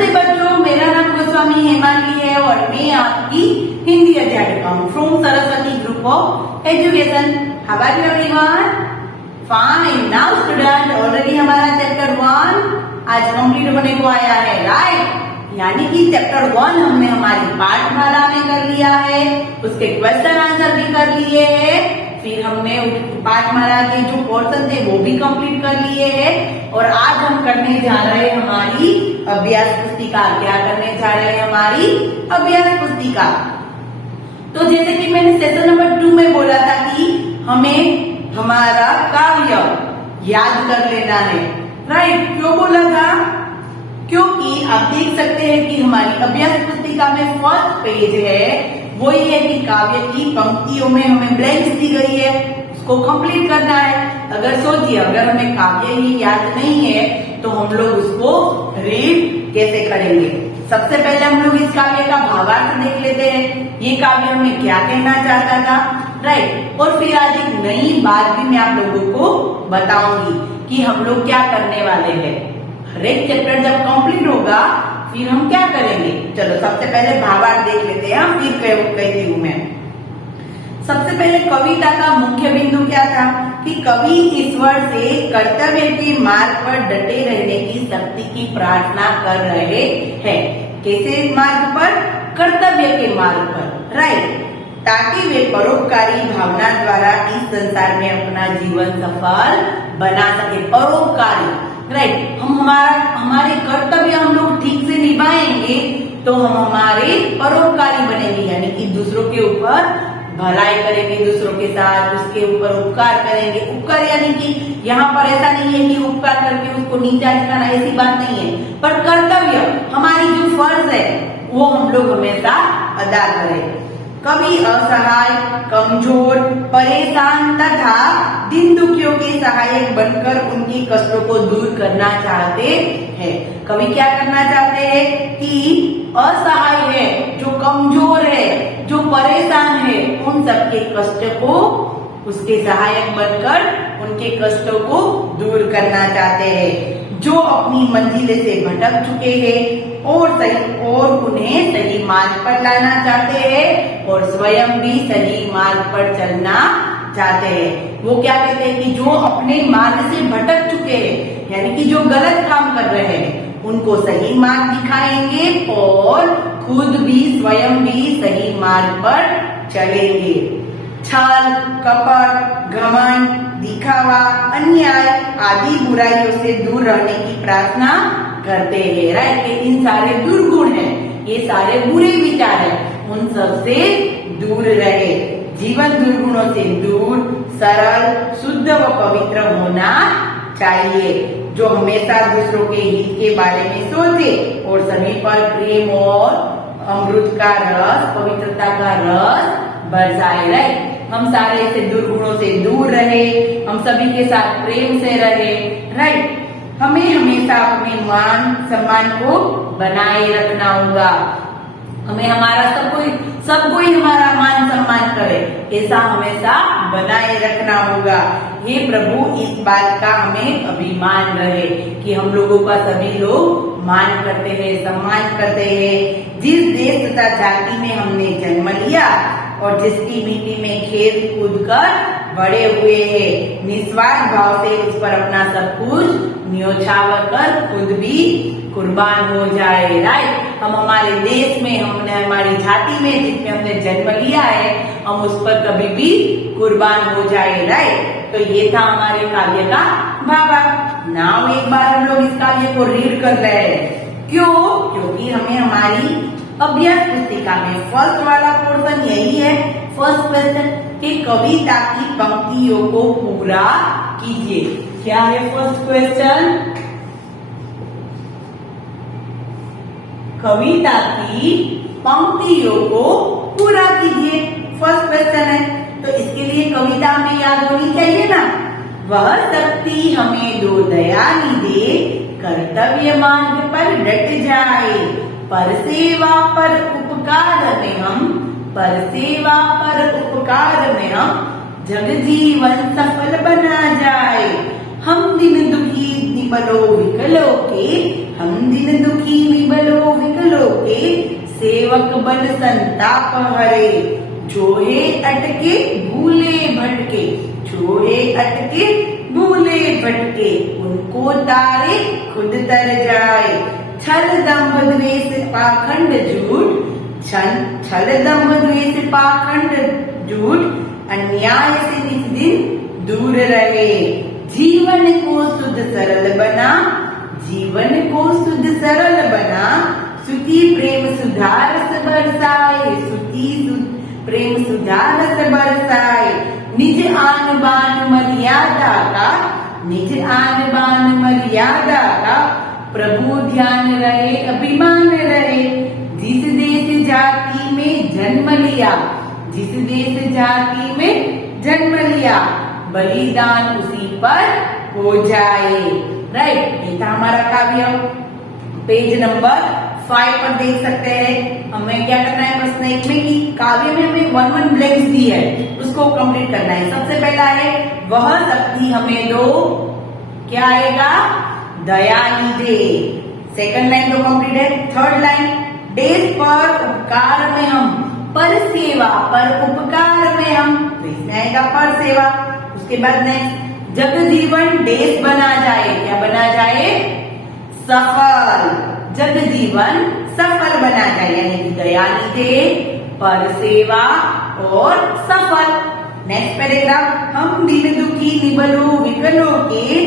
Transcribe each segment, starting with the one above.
नमस्ते बच्चों, मेरा नाम गोस्वामी हेमाली है और मैं आपकी हिंदी अध्यापिका हूँ from Saraswati group of education. How are you everyone? Fine. Now student, already हमारा चैप्टर 1 आज कंप्लीट होने को आया है, राइट? यानी कि चैप्टर 1 हमने हमारी पाठमाला में कर लिया है, उसके क्वेश्चन आंसर भी कर लिए हैं, फिर हमने पाठमाला के जो पोर्शन थे वो भी कंप्लीट कर लिए हैं और आज हम करने जा रहे हैं हमारी अभ्यास पुस्तिका। क्या करने जा रहे हैं? हमारी अभ्यास पुस्तिका। तो जैसे कि मैंने सेशन नंबर 2 में बोला था कि हमें हमारा काव्य याद कर लेना है, राइट? क्यों बोला था? क्योंकि आप देख सकते हैं कि हमारी अभ्यास पुस्तिका में फर्स्ट पेज है, वो ये है कि काव्य की पंक्तियों में हमें ब्लैंक्स दी गई है, उसको कंप्लीट करना है। अगर सोचिए, अगर हमें काव्य ही याद नहीं है तो हम लोग उसको रीड कैसे करेंगे? सबसे पहले हम लोग इस काव्य का भावार्थ देख लेते हैं, ये काव्य हमें क्या कहना चाहता था, राइट? और फिर आज एक नई बात भी मैं आप लोगों को बताऊंगी कि हम लोग क्या करने वाले हैं। हर एक चैप्टर जब कंप्लीट होगा फिर हम क्या करेंगे? चलो सबसे पहले भावार्थ देख लेते हैं, फिर कहती हूँ मैं। सबसे पहले कविता का मुख्य बिंदु क्या था कि कवि ईश्वर से कर्तव्य के मार्ग पर डटे रहने की शक्ति की प्रार्थना कर रहे हैं। कैसे मार्ग पर? कर्तव्य के मार्ग पर, राइट? ताकि वे परोपकारी भावना द्वारा इस संसार में अपना जीवन सफल बना सके। परोपकारी, राइट? हम हमारे कर्तव्य हम लोग ठीक से निभाएंगे तो हम हमारे परोपकारी बनेंगे, यानी कि दूसरों के ऊपर भलाई करेंगे, दूसरों के साथ उसके ऊपर उपकार करेंगे। उपकार यानी कि यहाँ पर ऐसा नहीं है कि उपकार करके उसको नीचा दिखाना, ऐसी बात नहीं है, पर कर्तव्य हमारी जो फर्ज है वो हम लोग हमेशा अदा करें। कवि असहाय, कमजोर, परेशान तथा दीन दुखियों के सहायक बनकर उनके कष्टों को दूर करना चाहते हैं। कवि क्या करना चाहते हैं कि असहाय है, जो कमजोर है, जो परेशान है, उन सबके कष्ट को उसके सहायक बनकर उनके कष्टों को दूर करना चाहते हैं। जो अपनी मंजिल से भटक चुके हैं और उन्हें सही मार्ग पर लाना चाहते हैं और स्वयं भी सही मार्ग पर चलना चाहते हैं। वो क्या कहते हैं कि जो अपने मार्ग से भटक चुके हैं, यानी कि जो गलत काम कर रहे हैं, उनको सही मार्ग दिखाएंगे और खुद भी स्वयं भी सही मार्ग पर चलेंगे। छल, कपट, घमंड, दिखावा, अन्याय आदि बुराइयों से दूर रहने की प्रार्थना करते हैं, राइट? इन सारे दुर्गुण हैं, ये सारे बुरे विचार हैं, उन सब से दूर रहे। जीवन दुर्गुणों से दूर, सरल, शुद्ध व पवित्र होना चाहिए, जो हमेशा दूसरों के हित के बारे में सोचे और सभी पर प्रेम और अमृत का रस, पवित्रता का रस बरसाए, राइट? हम सारे ऐसे दुर्गुणों से दूर रहे, हम सभी के साथ प्रेम से रहे, राइट? हमें हमेशा अपने मान सम्मान को बनाए रखना होगा। हमें हमारा सब कोई हमारा मान सम्मान करे, ऐसा हमेशा बनाए रखना होगा। हे प्रभु, इस बात का हमें अभिमान रहे कि हम लोगों का सभी लोग मान करते हैं, सम्मान करते हैं। जिस देश तथा जाति में हमने जन्म लिया और जिसकी मिट्टी में खेल कूद कर बड़े हुए हैं, निस्वार्थ भाव से उस पर अपना सब कुछ न्योछावर कर खुद भी कुर्बान हो जाए, राइट? हम हमारे देश में, हमने हमारी जाति में जिसमें हमने जन्म लिया है, हम उस पर कभी भी कुर्बान हो जाए, राइट? तो ये था हमारे काव्य का भावार्थ। नाउ एक बार हम लोग इस काव्य को रीड कर रहे हैं। क्यों? क्योंकि हमें हमारी अभ्यास पुस्तिका में फर्स्ट वाला पोर्शन यही है, फर्स्ट क्वेश्चन कि कविता की पंक्तियों को पूरा कीजिए। क्या है फर्स्ट क्वेश्चन? कविता की पंक्तियों को पूरा कीजिए, फर्स्ट क्वेश्चन है। तो इसके लिए कविता हमें याद होनी चाहिए ना। वह शक्ति हमें दो दयालु दे, कर्तव्य मार्ग पर डट जाए, पर सेवा पर उपकार में हम जग जीवन सफल बना जाए। हम दिन दुखी विबलो विकलो के, हम दिन दुखी विबलो विकलो के, सेवक बन संताप हरे, जोहे अटके भूले भटके, जोहे अटके भूले भटके, उनको तारे खुद तर जाए, छल दंभ द्वेष पाखंड झूठ, छल दंभ द्वेष पाखंड झूठ, अन्याय से निज दिन दूर रहे, जीवन को शुद्ध सरल बना, जीवन को शुद्ध सरल बना, सुखी प्रेम सुधारस बरसाए, सुखी प्रेम सुधारस बरसाए, निज आन बान मर्यादा का, निज आन बान मर्यादा का, प्रभु ध्यान रहे अभिमान रहे, जिस देश जाति में जन्म लिया, जिस देश जाति में जन्म लिया, बलिदान उसी पर हो जाए। राइट, ये था हमारा काव्य। पेज नंबर 5 पर देख सकते हैं। हमें क्या करना है प्रश्न 1 में कि काव्य में हमें 1 ब्लैंक्स दी है, उसको कंप्लीट करना है। सबसे पहला है वह शक्ति हमें दो, क्या आएगा, दयानी दे। सेकंड लाइन तो कंप्लीट है। थर्ड लाइन, देश पर उपकार में हम, पर सेवा पर उपकार में हम, तो इसमें आएगा पर सेवा। उसके बाद नेक्स्ट, जग जीवन देश बना जाए, क्या बना जाए, सफल, जग जीवन सफल बना जाए, यानी कि दयानिधे, पर सेवा और सफल। नेक्स्ट पैराग्राफ, हम दीन दुखी निबलो विकलो के,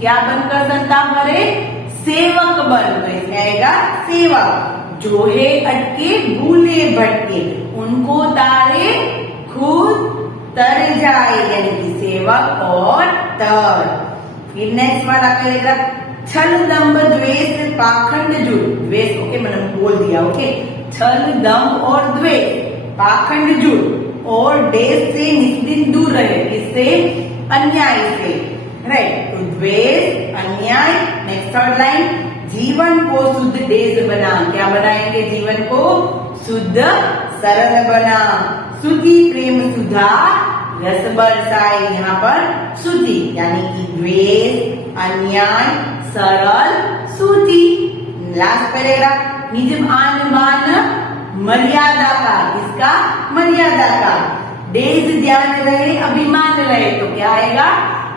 क्या बनकर संताप हरे, सेवक बन, तो इसमें आएगा सेवा, जो है अटके भूले भटके, उनको तारे खुद तर जाए, यानी कि सेवक और तर। फिर नेक्स्ट वाला पैराग्राफ, छल दंभ द्वेष पाखंड झूठ, द्वेष ओके मैंने बोल दिया, ओके, छल दंभ और द्वेष पाखंड झूठ और देश से निस्दिन दूर रहे, किससे, अन्याय से। राइट, तो द्वेष अन्याय। नेक्स्ट थर्ड लाइन, जीवन को शुद्ध देश बना, क्या बनाएंगे, जीवन को शुद्ध सरल बना, सुधि प्रेम सुधा रस बरसाए, यहाँ पर सुधि यानी कि द्वेष अन्याय सरल सुधि। लास्ट पैराग्राफ, निज आन बान मर्यादा का, किसका, मर्यादा का, देश ध्यान रहे अभिमान रहे, तो क्या आएगा,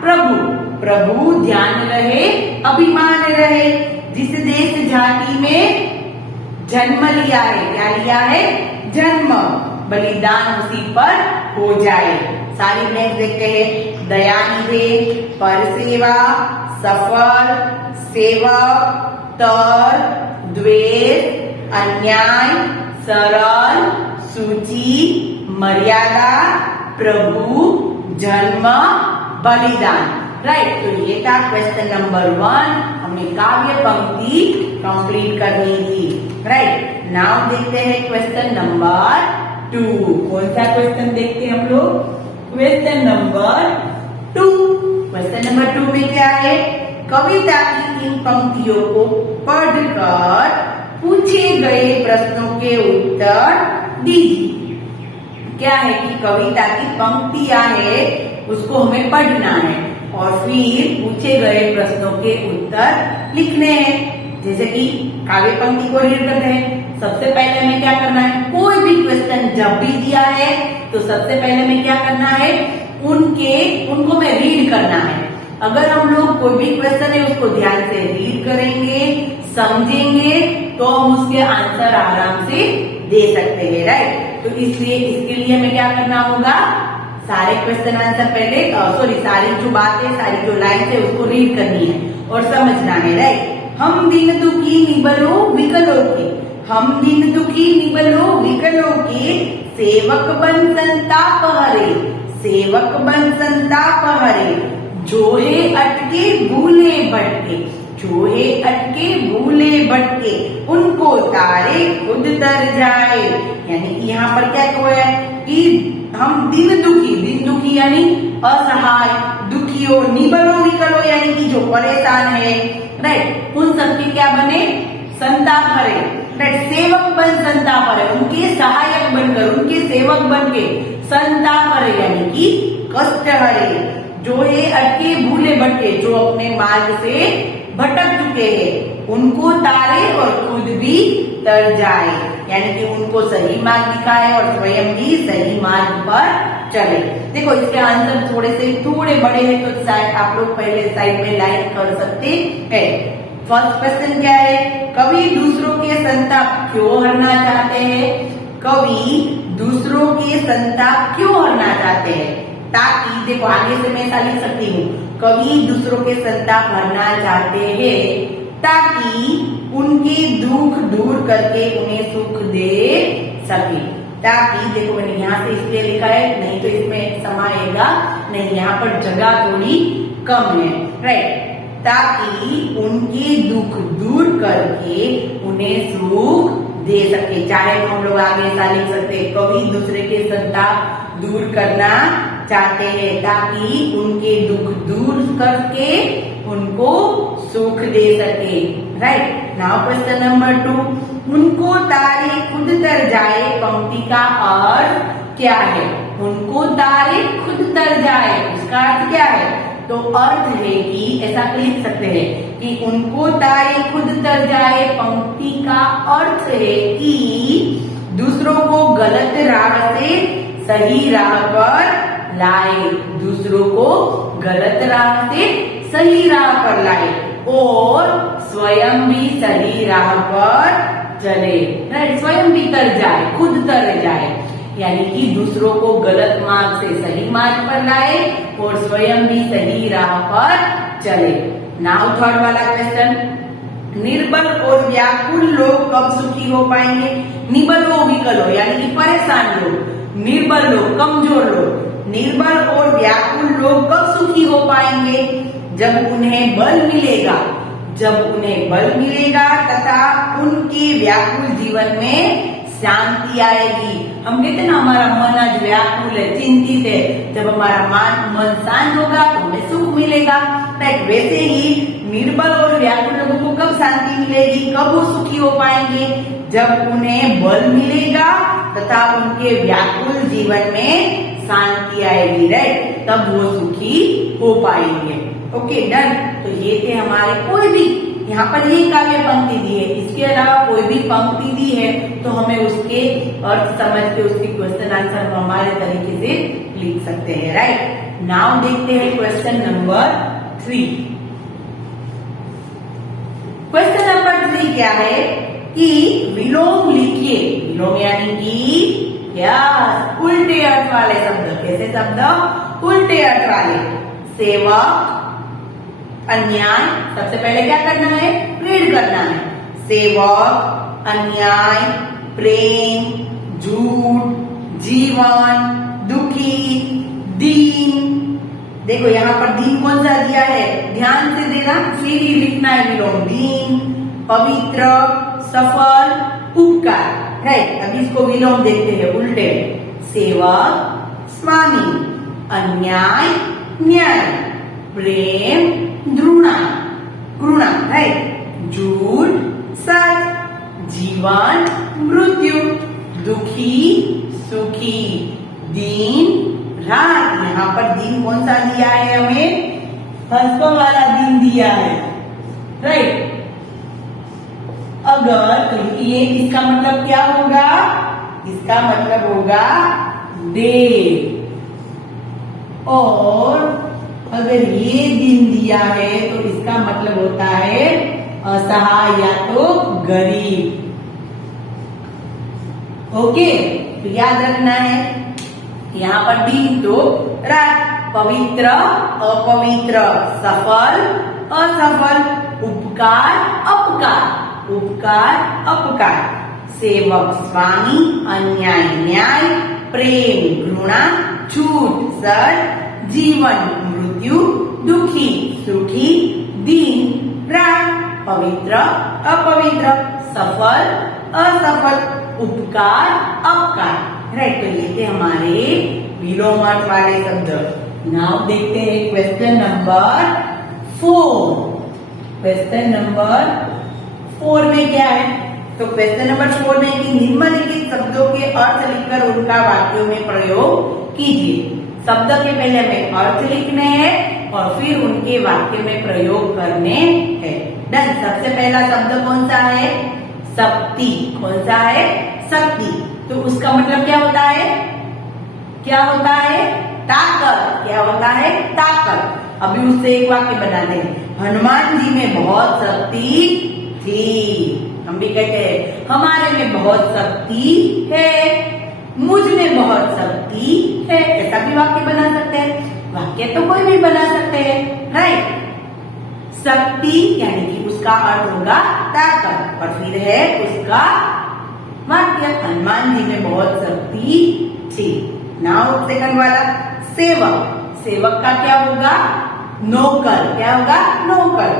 प्रभु, प्रभु ध्यान रहे अभिमान रहे, जिस देश जाति में जन्म लिया है, क्या लिया है, जन्म, बलिदान उसी पर हो जाए। सारी ब्लैंक देखते हैं, दयानिधे, पर सेवा, सफल, सेवक, तर, द्वेष, अन्याय, सरल, सूची, मर्यादा, प्रभु, जन्म, बलिदान। राइट, तो ये था क्वेश्चन नंबर 1, हमें काव्य पंक्ति कंप्लीट करनी थी। राइट, नाउ देखते हैं क्वेश्चन नंबर 2। कौन सा क्वेश्चन देखते हैं हम लोग, क्वेश्चन नंबर 2। क्वेश्चन नंबर 2 में क्या है, कविता की इन पंक्तियों को पढ़कर पूछे गए प्रश्नों के उत्तर दीजिए। क्या है कि कविता की पंक्तियां है, उसको हमें पढ़ना है और फिर पूछे गए प्रश्नों के उत्तर लिखने हैं। जैसे कि काव्य पंक्ति को रीड करते हैं, सबसे पहले हमें क्या करना है, कोई भी क्वेश्चन जब भी दिया है तो सबसे पहले हमें क्या करना है, उनको हमें रीड करना है। अगर हम लोग कोई भी क्वेश्चन है उसको ध्यान से रीड करेंगे, समझेंगे, तो हम उसके आंसर आराम से दे सकते हैं। राइट, तो इसलिए इसके लिए हमें क्या करना होगा, सारे क्वेश्चन आंसर पहले सारी जो बातें, सारी जो लाइन है उसको रीड करनी है और समझना है। राइट, हम दिन दुखी निबलो विकलो के, हम दिन दुखी निबलो विकलो के, सेवक बन संताप हरे, सेवक बन संताप हरे, जोहे अटके भूले भटके, जोहे अटके भूले भटके, उनको तारे खुद तर जाए। यानी कि यहाँ पर क्या हुआ है कि हम दिन दुखी यानी असहाय, दुखियों, निबलो विकलो यानी कि जो परेशान है, राइट, उन सबके क्या बने, संताप हरे। राइट, सेवक बन संताप हरे, उनके सहायक बनकर, उनके सेवक बन के संताप हरे यानी कि कष्ट हरे, जो ये अटके भूले भटके, जो अपने मार्ग से भटक चुके हैं, उनको तारे और खुद भी तर जाए, यानी कि उनको सही मार्ग दिखाए और स्वयं भी सही मार्ग पर चले। देखो इसके आंसर थोड़े बड़े हैं, तो शायद आप लोग पहले साइड में लाइक कर सकते हैं। फर्स्ट क्वेश्चन क्या है? कवि दूसरों के संताप क्यों हरना चाहते हैं? कवि दूसरों के संताप क्यों हरना चाहते हैं? ताकि, देखो आगे से मैं ऐसा लिख सकती हूँ, कवि दूसरों के संताप हरना चाहते हैं ताकि उनके दुख दूर करके उन्हें सुख दे सके। ताकि, देखो मैंने यहाँ से इसलिए लिखा है, नहीं तो इसमें समाएगा नहीं, यहाँ पर जगह थोड़ी कम है, राइट। ताकि उनके दुख दूर करके उन्हें सुख दे सके। चाहे तो हम लोग आगे ऐसा लिख सकते हैं, कवि दूसरे के संताप दूर करना चाहते हैं ताकि उनके दुख दूर करके उनको सुख दे सके, राइट। नाउ क्वेश्चन नंबर 2, उनको तारे खुद तर जाए पंक्ति का अर्थ क्या है? उनको तारे खुद तर जाए, उसका अर्थ क्या है? तो अर्थ है कि ऐसा लिख सकते हैं कि उनको तारे खुद तर जाए पंक्ति का अर्थ है कि दूसरों को गलत राह से सही राह पर लाए, दूसरों को गलत राह से सही राह पर लाए और स्वयं भी सही राह पर चले, राइट। स्वयं भी तर जाए, खुद तर जाए, यानी कि दूसरों को गलत मार्ग से सही मार्ग पर लाए और स्वयं भी सही राह पर चले। नाउ थर्ड वाला क्वेश्चन, निर्बल और व्याकुल लोग कब सुखी हो पाएंगे? निबलो विकलो यानी कि परेशान लोग, निर्बल लोग, कमजोर लोग, निर्बल और व्याकुल लोग कब सुखी हो पाएंगे? जब उन्हें बल मिलेगा, जब उन्हें बल मिलेगा तथा उनके व्याकुल जीवन में शांति आएगी। हम कहते हैं ना हमारा मन आज व्याकुल है, चिंतित है, जब हमारा मन शांत होगा तो हमें सुख मिलेगा, राइट। वैसे ही निर्बल और व्याकुल लोगों को कब शांति मिलेगी, कब वो सुखी हो पाएंगे? जब उन्हें बल मिलेगा तथा उनके व्याकुल जीवन में शांति आएगी, राइट, तब वो सुखी हो पाएंगे। Okay done. तो ये थे हमारे, कोई भी यहाँ पर ये काव्य पंक्ति दी है, इसके अलावा कोई भी पंक्ति दी है तो हमें उसके अर्थ समझ के उसके क्वेश्चन आंसर हम हमारे तरीके से लिख सकते हैं, राइट। नाउ देखते हैं क्वेश्चन नंबर 3। क्वेश्चन नंबर 3 क्या है कि विलोम लिखिए। विलोम यानी कि क्या? उल्टे अर्थ वाले शब्द। कैसे शब्द? उल्टे अर्थ वाले। सेवक, अन्याय, सबसे पहले क्या करना है? रीड करना है। सेवक, अन्याय, प्रेम, झूठ, जीवन, दुखी, दीन। देखो यहाँ पर दीन कौन सा दिया है, ध्यान से देना, फिर ही लिखना है विलोम। दीन, पवित्र, सफल, उपकार, है। अभी इसको विलोम देखते हैं उल्टे। सेवक, स्वामी, अन्याय, न्याय, प्रेम, घृणा, घृणा, है। झूठ, सच, जीवन, मृत्यु, दुखी, सुखी, दीन, रात। यहाँ पर दीन कौन सा दिया है हमें? हंसवा वाला दीन दिया है, राइट। अगर तो ये इसका मतलब क्या होगा? इसका मतलब होगा डे। और अगर ये दिन दिया है तो इसका मतलब होता है असहाय या तो गरीब। ओके, तो याद रखना है यहाँ पर दिन तो रात, पवित्र, अपवित्र, सफल, असफल, उपकार, अपकार, उपकार, अपकार, सेवक, स्वामी, अन्याय, न्याय, प्रेम, घृणा, झूठ, सच, जीवन, मृत्यु, दुखी, सुखी, दीन, रात, पवित्र, अपवित्र, सफल, असफल, उपकार, अपकार, राइट। तो ये थे हमारे विलोम अर्थ वाले शब्द। नाउ देखते हैं क्वेश्चन नंबर 4। क्वेश्चन नंबर 4 में क्या है? तो क्वेश्चन नंबर 4 में कि निम्नलिखित शब्दों के अर्थ लिखकर उनका वाक्यों में प्रयोग कीजिए। शब्द के पहले हमें अर्थ लिखने हैं और फिर उनके वाक्य में प्रयोग करने हैं। डन। सबसे पहला शब्द कौन सा है? शक्ति। कौन सा है? शक्ति। तो उसका मतलब क्या होता है? क्या होता है? ताकत। क्या होता है? ताकत। अभी उससे एक वाक्य बना दें। हनुमान जी में बहुत शक्ति थी। हम भी कहते हैं हमारे में बहुत शक्ति है, मुझ में बहुत शक्ति है। ऐसा भी वाक्य बना सकते हैं। वाक्य तो कोई भी बना सकते हैं, राइट। शक्ति यानी कि उसका अर्थ होगा ताकत और फिर है उसका वाक्य हनुमान जी में बहुत शक्ति थी। नाउ सेकंड वाला सेवक। सेवक का क्या होगा? नौकर। क्या होगा? नौकर।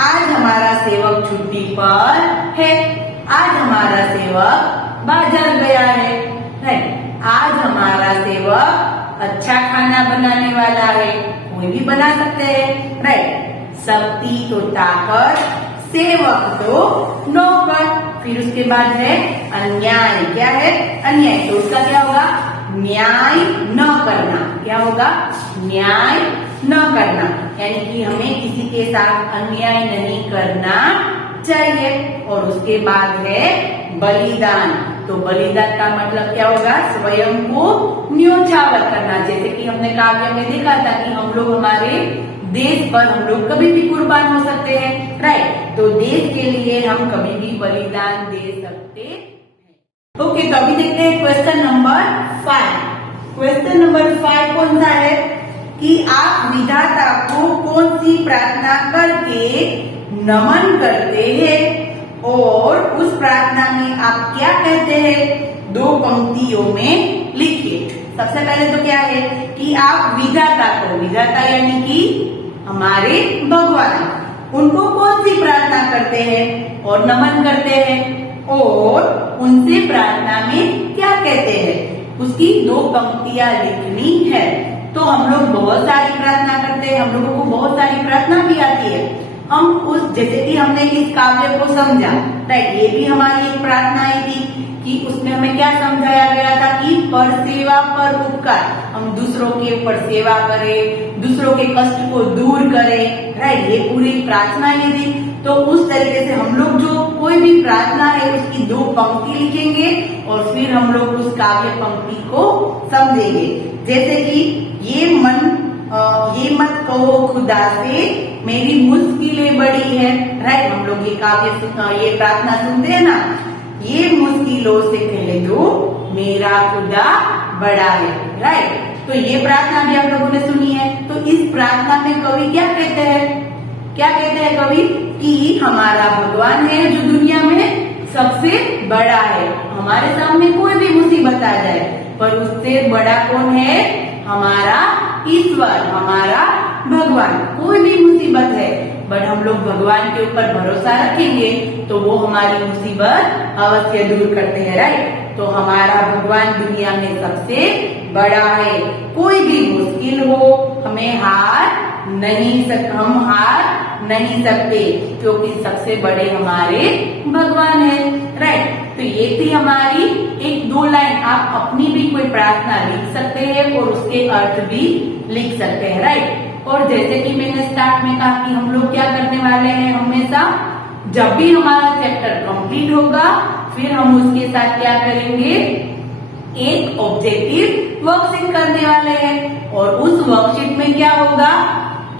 आज हमारा सेवक छुट्टी पर है। आज हमारा सेवक बाजार गया है। आज हमारा सेवक अच्छा खाना बनाने वाला है। कोई भी बना सकते हैं, राइट। शक्ति तो ताकत, सेवक तो नौकर। फिर उसके बाद है अन्याय। क्या है? अन्याय। तो उसका क्या होगा? न्याय न करना। क्या होगा? न्याय न करना, यानी कि हमें किसी के साथ अन्याय नहीं करना चाहिए। और उसके बाद है बलिदान। तो बलिदान का मतलब क्या होगा? स्वयं को न्योछावर करना। जैसे कि हमने काव्य में देखा था कि हम लोग हमारे देश पर हम लोग कभी भी कुर्बान हो सकते हैं, राइट। तो देश के लिए हम कभी भी बलिदान दे सकते हैं। ओके, तो अभी देखते हैं क्वेश्चन नंबर 5। क्वेश्चन नंबर 5 कौन सा है कि आप विधाता को कौन सी प्रार्थना करके नमन करते हैं और उस प्रार्थना में आप क्या कहते हैं? 2 पंक्तियों में लिखिए। सबसे पहले तो क्या है कि आप विधाता को, विधाता यानी कि हमारे भगवान, उनको कौन सी प्रार्थना करते हैं और नमन करते हैं और उनसे प्रार्थना में क्या कहते हैं, उसकी 2 पंक्तियां लिखनी है। तो हम लोग बहुत सारी प्रार्थना करते हैं, हम लोगों को बहुत सारी प्रार्थना भी आती है। हम उस, जैसे कि हमने इस काव्य को समझा, राइट, ये भी हमारी एक प्रार्थना ही थी कि उसमें हमें क्या समझाया गया था कि पर सेवा पर उपकार, हम दूसरों के ऊपर सेवा करें, दूसरों के कष्ट को दूर करें, राइट, ये पूरी प्रार्थना ही थी। तो उस तरीके से हम लोग जो कोई भी प्रार्थना है उसकी 2 पंक्ति लिखेंगे और फिर हम लोग उस काव्य पंक्ति को समझेंगे। जैसे कि ये मत कहो खुदा से मेरी मुश्किलें बड़ी है, राइट। हम लोग ये प्रार्थना सुनते हैं ना, ये मुश्किलों से कह दो मेरा खुदा बड़ा है, राइट। तो ये प्रार्थना भी आप लोगों ने सुनी है। तो इस प्रार्थना में कवि क्या कहते हैं? क्या कहते हैं कवि? कि हमारा भगवान है जो दुनिया में सबसे बड़ा है। हमारे सामने कोई भी मुसीबत आ जाए पर उससे बड़ा कौन है? हमारा ईश्वर, हमारा भगवान। कोई भी मुसीबत है बट हम लोग भगवान के ऊपर भरोसा रखेंगे तो वो हमारी मुसीबत अवश्य दूर करते हैं, राइट। तो हमारा भगवान दुनिया में सबसे बड़ा है। कोई भी मुश्किल हो हम हार नहीं सकते क्योंकि सबसे बड़े हमारे भगवान है, राइट। तो ये थी हमारी 1-2 लाइन। आप अपनी भी कोई प्रार्थना लिख सकते हैं और उसके अर्थ भी लिख सकते हैं, राइट। और जैसे कि मैंने स्टार्ट में कहा कि हम लोग क्या करने वाले हैं, हमेशा जब भी हमारा चैप्टर कंप्लीट होगा फिर हम उसके साथ क्या करेंगे, एक ऑब्जेक्टिव वर्कशीट करने वाले हैं। और उस वर्कशीट में क्या होगा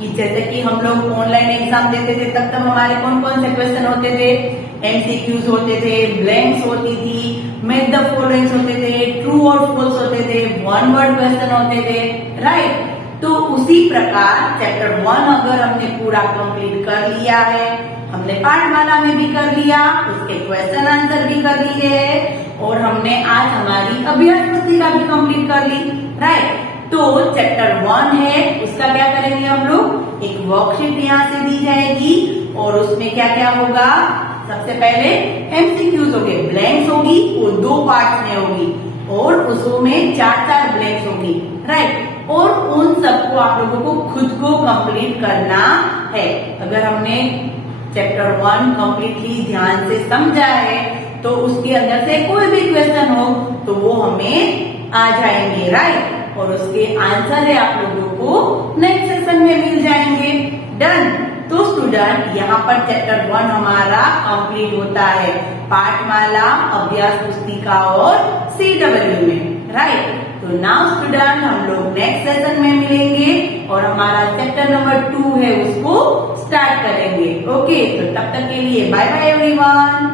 कि जैसे कि हम लोग ऑनलाइन एग्जाम देते थे तब हमारे कौन कौन से क्वेश्चन होते थे, एमसीक्यूज होते थे, ब्लैंक्स होती थी, मेक द फॉलोइंग्स होते थे, ट्रू और फॉल्स होते थे, 1 वर्ड क्वेश्चन होते थे, राइट। तो उसी प्रकार चैप्टर 1 अगर हमने पूरा कंप्लीट कर लिया है, हमने पाठमाला में भी कर लिया, उसके क्वेश्चन आंसर भी कर लिए और हमने आज हमारी अभ्यास पुस्तिका भी कंप्लीट कर ली, राइट। तो चैप्टर 1 है उसका क्या करेंगे हम लोग, एक वर्कशीट यहाँ से दी जाएगी और उसमें क्या क्या होगा, सबसे पहले एमसीक्यूज होंगे, ब्लैंक्स होगी, वो 2 पार्ट्स में होगी और उसमें 4-4 ब्लैंक्स होगी, राइट। और उन सबको आप लोगों को खुद को कंप्लीट करना है। अगर हमने चैप्टर 1 कंप्लीटली ध्यान से समझा है तो उसके अंदर से कोई भी क्वेश्चन हो तो वो हमें आ जाएंगे, राइट। और उसके आंसर है आप लोगों को नेक्स्ट सेशन में मिल जाएंगे। डन। तो स्टूडेंट यहाँ पर चैप्टर 1 हमारा कंप्लीट होता है पाठमाला, अभ्यास पुस्तिका और CW में, राइट। तो नाउ स्टूडेंट हम लोग नेक्स्ट सेशन में मिलेंगे और हमारा चैप्टर नंबर 2 है उसको स्टार्ट करेंगे। ओके, तो तब तक के लिए बाय बाय एवरीवन।